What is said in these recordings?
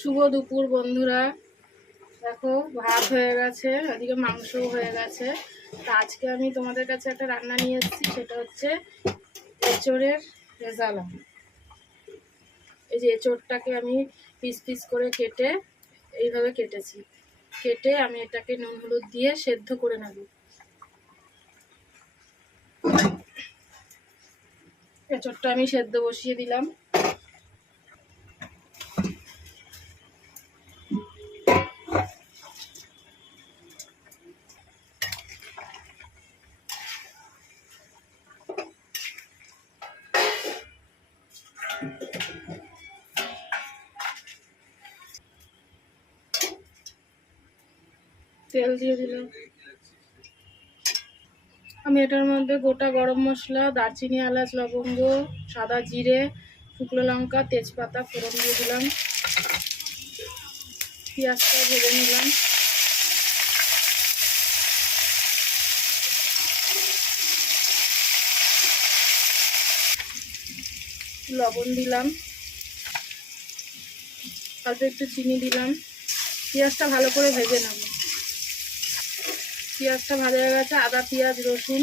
শুভ দুপুর বন্ধুরা। দেখো ভাত হয়ে গেছে, এদিকে মাংসও হয়ে গেছে। তা আজকে আমি তোমাদের কাছে একটা রান্না নিয়ে এসেছি, সেটা হচ্ছে এঁচোড়ের রেজালা। এই যে এঁচোড়টাকে আমি পিস পিস করে কেটে এইভাবে কেটেছি। কেটে আমি এটাকে নুন হলুদ দিয়ে সেদ্ধ করে নেব। এঁচোড়টা আমি সেদ্ধ বসিয়ে দিলাম। তেল দিয়ে দিলাম। আমি এটার মধ্যে গোটা গরম মশলা, দারচিনি, এলাচ, লবঙ্গ, সাদা জিরে, শুকনো লঙ্কা, তেজপাতা ফোড়ন দিয়ে দিলাম। পেঁয়াজটা ভেজে নিলাম। লবণ দিলাম, অল্প একটু চিনি দিলাম। পেঁয়াজটা ভালো করে ভেজে নেব। পেঁয়াজটা ভাজা হয়ে গেছে, আদা, পেঁয়াজ, রসুন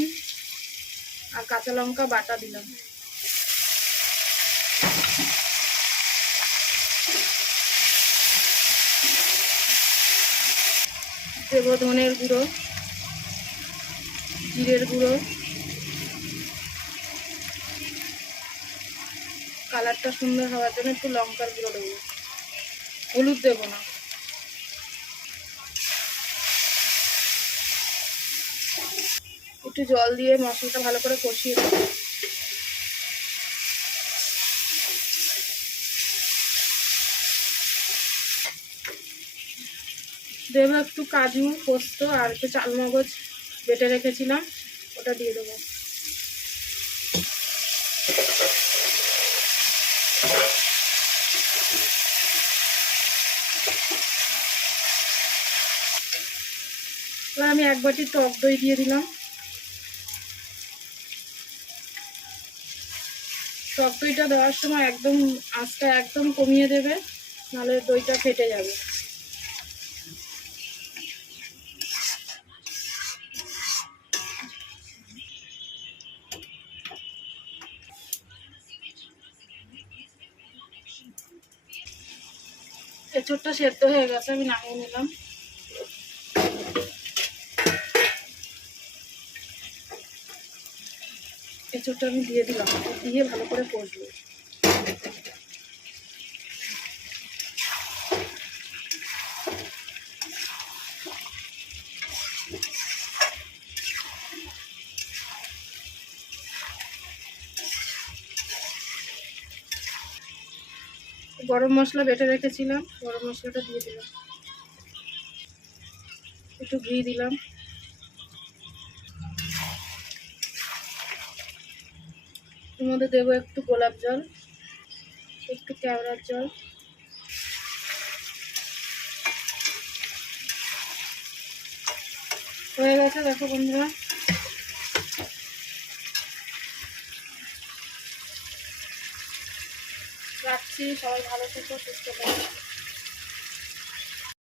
আর কাঁচা লঙ্কা বাটা দিলাম। দেব ধনের গুঁড়ো, জিরের গুঁড়ো, কালারটা সুন্দর হওয়ার জন্য একটু লঙ্কার গুঁড়ো দেবো, হলুদ দেব না। একটু জল দিয়ে মশলাটা ভালো করে কষিয়ে দেবো। দেবো একটু কাজু, পোস্ত আর একটু চালমগজ বেটে রেখেছিলাম, ওটা দিয়ে দেবো। এবার আমি এক বাটি টক দই দিয়ে দিলাম। টক দইটা দেওয়ার সময় একদম আঁচটা একদম কমিয়ে দেবে, নাহলে দইটা ফেটে যাবে। এঁচোড়টা সেদ্ধ হয়ে গেছে, আমি নামিয়ে নিলাম। এঁচোড়টা আমি দিয়ে দিলাম, দিয়ে ভালো করে কষবো। গরম মশলা বেটে রেখেছিলাম, গরম মশলাটা দিয়ে দিলাম। একটু ঘি দিলাম। এর মধ্যে দেবো একটু গোলাপ জল, একটু কেওড়ার জল। হয়ে গেছে দেখো বন্ধুরা। রাখছি, সবাই ভালো থেকো, সুস্থ থাকো।